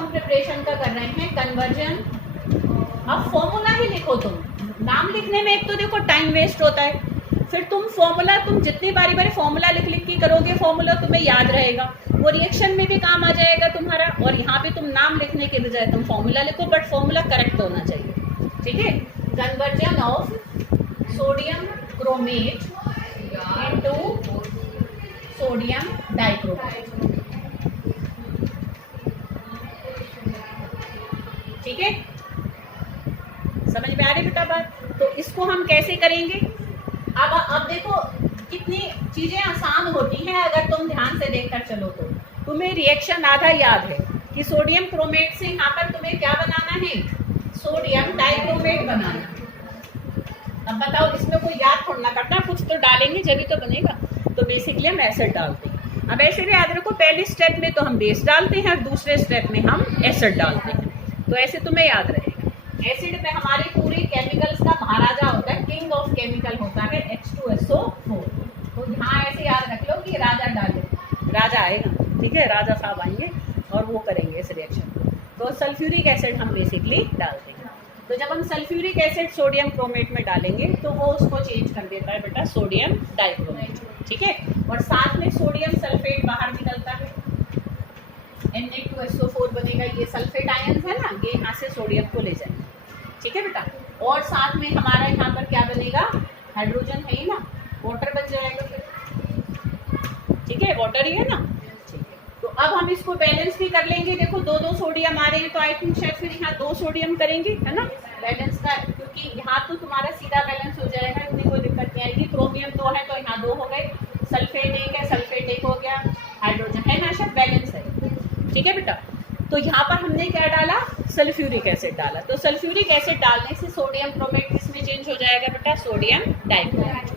हम प्रिपरेशन का कर रहे हैं कन्वर्जन। अब फॉर्मूला ही लिखो तुम, नाम लिखने में एक तो देखो टाइम वेस्ट होता है, फिर तुम फॉर्मूला तुम जितनी बारी बारी फॉर्मूला लिख लिख के करोगे फॉर्मूला तुम्हें याद रहेगा, वो रिएक्शन में भी काम आ जाएगा तुम्हारा। और यहाँ पे तुम नाम लिखने के बजाय तुम फॉर्मूला लिखो, बट फॉर्मूला करेक्ट होना चाहिए, ठीक है। Conversion of sodium chromate into sodium dichromate, ठीक है, समझ में आ रही बेटा बात। तो इसको हम कैसे करेंगे, अब देखो कितनी चीजें आसान होती हैं अगर तुम ध्यान से देखकर चलो तो। तुम्हें रिएक्शन आधा याद है कि सोडियम क्रोमेट से यहाँ पर तुम्हें क्या बनाना है, सोडियम डाइक्रोमेट बनाना। अब बताओ इसमें कोई याद थोड़ा करना, कुछ तो डालेंगे जब ही तो बनेगा। तो बेसिकली हम एसिड डालते हैं। अब ऐसे भी याद रखो, पहले स्टेप में तो हम बेस डालते हैं और दूसरे स्टेप में हम एसिड डालते हैं, तो ऐसे तुम्हें याद रहेगा। एसिड में हमारी पूरी केमिकल्स का महाराजा होता है, किंग ऑफ केमिकल होता है H2SO4। तो यहाँ ऐसे याद रख लो कि राजा डाले, राजा आएगा, ठीक है, राजा साहब आएंगे और वो करेंगे इस रिएक्शन को। तो सल्फ्यूरिक एसिड हम बेसिकली डालते हैं। तो जब हम सल्फ्यूरिक एसिड सोडियम क्रोमेट में डालेंगे तो वो उसको चेंज कर देता है बेटा सोडियम डाइक्रोमेट, ठीक है। और साथ में सोडियम सल्फेट बाहर निकलता है, Na2SO4 बनेगा। ये सल्फेट आयन है ना, ये यहाँ से सोडियम को ले जाएंगे, ठीक है बेटा। और साथ में हमारा यहाँ पर क्या बनेगा, हाइड्रोजन है ही ना, वाटर बच जाएगा फिर, ठीक है, वाटर ही है ना, ठीक है। तो अब हम इसको बैलेंस भी कर लेंगे। देखो दो दो सोडियम आ रहे हैं, तो आई थिंक शायद फिर यहाँ 2 सोडियम करेंगे, है ना, बैलेंस का, क्योंकि यहाँ तो तुम्हारा सीधा बैलेंस हो जाएगा, इतनी कोई दिक्कत नहीं आएगी। क्रोमियम 2 है तो यहाँ 2 हो गए, सल्फेट 1 है, सल्फेट 1 हो गया, हाइड्रोजन है ना, शायद बैलेंस है, ठीक है बेटा। तो यहाँ पर हमने क्या डाला, सल्फ्यूरिक एसिड डाला। तो सल्फ्यूरिक एसिड डालने से सोडियम क्रोमेट किसमें चेंज हो जाएगा बेटा, सोडियम डाइक्रोमेट।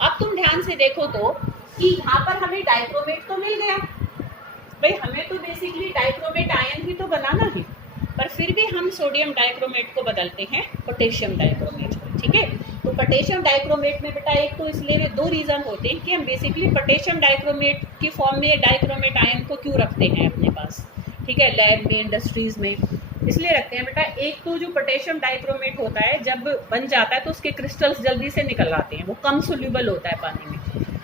अब तुम ध्यान से देखो तो कि यहाँ पर हमें डाइक्रोमेट तो मिल गया, भाई हमें तो बेसिकली डाइक्रोमेट आयन ही तो बनाना है, पर फिर भी हम सोडियम डाइक्रोमेट को बदलते हैं पोटेशियम डाइक्रोमेट, ठीक है। तो पोटेशियम डाइक्रोमेट में बेटा एक तो इसलिए 2 रीज़न होते हैं कि हम बेसिकली पोटेशियम डाइक्रोमेट की फॉर्म में डाइक्रोमेट आयन को क्यों रखते हैं अपने पास, ठीक है, लैब में, इंडस्ट्रीज़ में इसलिए रखते हैं बेटा। एक तो जो पोटेशियम डाइक्रोमेट होता है जब बन जाता है तो उसके क्रिस्टल्स जल्दी से निकल आते हैं, वो कम सोल्यूबल होता है पानी में।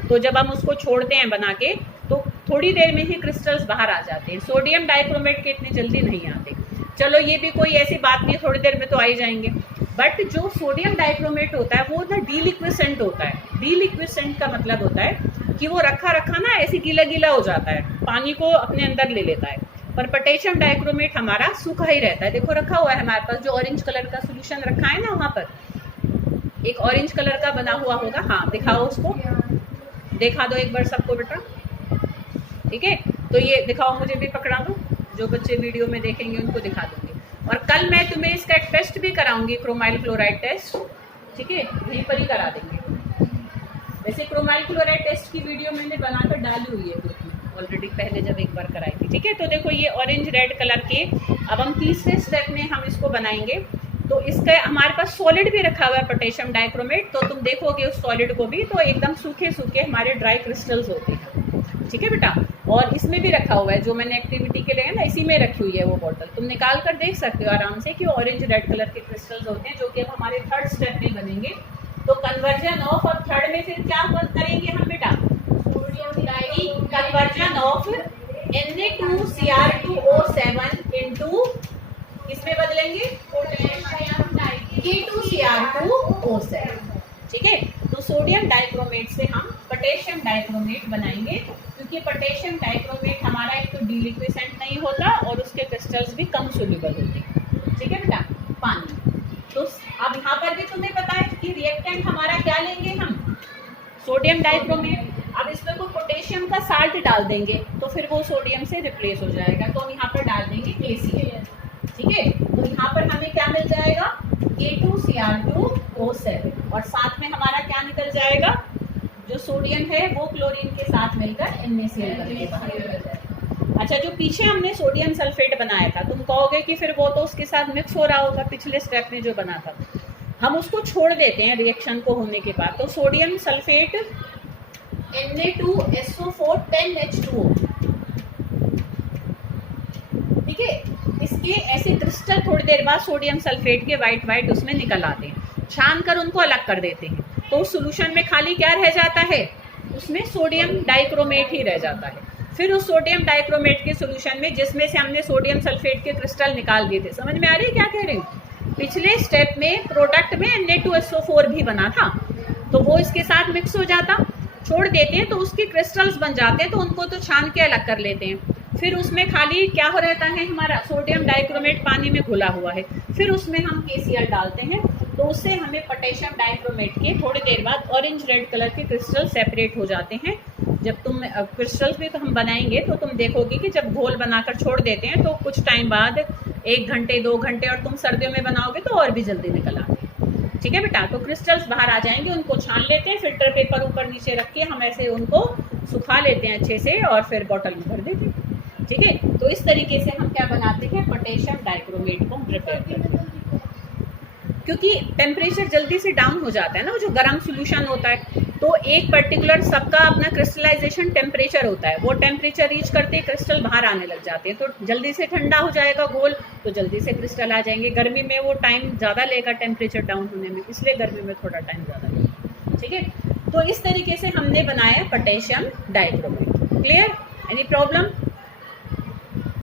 तो जब हम उसको छोड़ते हैं बना के तो थोड़ी देर में ही क्रिस्टल्स बाहर आ जाते हैं। सोडियम डाइक्रोमेट के इतनी जल्दी नहीं आते। चलो ये भी कोई ऐसी बात नहीं, थोड़ी देर में तो आ ही जाएंगे। बट जो सोडियम डाइक्रोमेट होता है वो ना डीलिक्विसेंट होता है। डीलिक्विसेंट का मतलब होता है कि वो रखा रखा ना ऐसे गीला गीला हो जाता है, पानी को अपने अंदर ले लेता है। पर पोटेशियम डाइक्रोमेट हमारा सूखा ही रहता है। देखो रखा हुआ है हमारे पास, जो ऑरेंज कलर का सोल्यूशन रखा है ना, वहाँ पर एक ऑरेंज कलर का बना हुआ होगा, हाँ दिखाओ उसको, दिखा दो एक बार सबको बेटा, ठीक है। तो ये दिखाओ, मुझे भी पकड़ा दो, जो बच्चे वीडियो में देखेंगे उनको दिखा दूंगी। और कल मैं तुम्हें इसका टेस्ट भी कराऊंगी, क्रोमाइल क्लोराइड टेस्ट, ठीक है, यहीं पर ही करा देंगे। वैसे क्रोमाइल क्लोराइड टेस्ट की वीडियो मैंने बनाकर डाली हुई है ग्रुप में ऑलरेडी, पहले जब एक बार कराई थी, ठीक है। तो देखो ये ऑरेंज रेड कलर के, अब हम तीसरे स्टेप में हम इसको बनाएंगे। तो इसका हमारे पास सॉलिड भी रखा हुआ है पोटेशियम डाइक्रोमेट, तो तुम देखोगे उस सॉलिड को भी तो एकदम सूखे सूखे हमारे ड्राई क्रिस्टल्स होते हैं, ठीक है बेटा। और इसमें भी रखा हुआ है, जो मैंने एक्टिविटी के लिए है ना, इसी में रखी हुई है वो बॉटल, तुम निकाल कर देख सकते हो आराम से कि ऑरेंज रेड कलर के क्रिस्टल्स होते हैं, जो कि अब हमारे थर्ड स्टेप में बनेंगे। तो कन्वर्जन ऑफ, अब थर्ड में फिर क्या करेंगे हम बेटा, कन्वर्जन ऑफ Na2Cr2O7 इनटू किसमें बदलेंगे, K2Cr2O7, ठीक है। तो सोडियम डाइक्रोमेट से हम पोटेशियम डाइक्रोमेट बनाएंगे, क्योंकि पोटेशियम डाइक्रोमेट हमारा एक तो डीलिक्विसेंट नहीं होता और उसके क्रिस्टल्स भी कम सोल्यूबल होते हैं, ठीक है बेटा, पानी। तो अब यहाँ पर भी तुम्हें पता है कि रिएक्टेंट हमारा क्या लेंगे हम, सोडियम डाइक्रोमेट। अब इसमें को पोटेशियम का साल्ट डाल देंगे तो फिर वो सोडियम से रिप्लेस हो जाएगा, तो हम यहाँ पर डाल देंगे KCl, ठीक है। तो यहाँ पर हमें क्या मिल जाएगा, K2Cr2O7, और साथ में हमारा क्या निकल जाएगा, जो सोडियम है वो क्लोरीन के साथ मिलकर NaCl करके बाहर निकल जाएगा। अच्छा, जो पीछे हमने सोडियम सल्फेट बनाया था, तुम कहोगे कि फिर वो तो उसके साथ मिक्स हो रहा होगा पिछले स्टेप में जो बना था, हम उसको छोड़ देते हैं रिएक्शन को होने के बाद। तो सोडियम सल्फेट Na2SO4 10H2O, ठीक है। इसके ऐसे क्रिस्टल थोड़ी देर बाद सोडियम सल्फेट के वाइट उसमें निकल आते हैं, छान कर उनको अलग कर देते हैं, तो उस सोल्यूशन में खाली क्या रह जाता है, उसमें सोडियम डाइक्रोमेट ही रह जाता है। फिर उस सोडियम डाइक्रोमेट के सोल्यूशन में जिसमें से हमने सोडियम सल्फेट के क्रिस्टल निकाल दिए थे, समझ में आ रही है क्या कह रही हूँ, पिछले स्टेप में प्रोडक्ट में Na2SO4 भी बना था, तो वो इसके साथ मिक्स हो जाता, छोड़ देते हैं तो उसके क्रिस्टल्स बन जाते हैं, तो उनको तो छान के अलग कर लेते हैं। फिर उसमें खाली क्या हो रहता है, हमारा सोडियम डाइक्रोमेट पानी में घुला हुआ है, फिर उसमें हम KCl डालते हैं, तो उससे हमें पोटेशियम डाइक्रोमेट के थोड़ी देर बाद ऑरेंज रेड कलर के क्रिस्टल सेपरेट हो जाते हैं। जब तुम क्रिस्टल्स भी तो हम बनाएंगे तो तुम देखोगे कि जब घोल बनाकर छोड़ देते हैं तो कुछ टाइम बाद 1 घंटे 2 घंटे, और तुम सर्दियों में बनाओगे तो और भी जल्दी निकल आते हैं। ठीक है बेटा, तो क्रिस्टल्स बाहर आ जाएंगे, उनको छान लेते हैं, फिल्टर पेपर ऊपर नीचे रख के हम ऐसे उनको सुखा लेते हैं अच्छे से, और फिर बॉटल में भर देते हैं। ठीक है, तो इस तरीके से हम क्या बनाते हैं, पोटेशियम डाइक्रोमेट को प्रिपेयर करते हैं। क्योंकि टेम्परेचर जल्दी से डाउन हो जाता है ना, जो गर्म सोल्यूशन होता है, तो एक पर्टिकुलर सबका अपना क्रिस्टलाइजेशन टेम्परेचर होता है, वो टेम्परेचर रीच करते क्रिस्टल बाहर आने लग जाते हैं, तो जल्दी से ठंडा हो जाएगा घोल, तो जल्दी से क्रिस्टल आ जाएंगे। गर्मी में वो टाइम ज़्यादा लेगा टेम्परेचर डाउन होने में, इसलिए गर्मी में थोड़ा टाइम ज़्यादा लेगा। ठीक है, तो इस तरीके से हमने बनाया potassium dichromate. Clear? Any problem?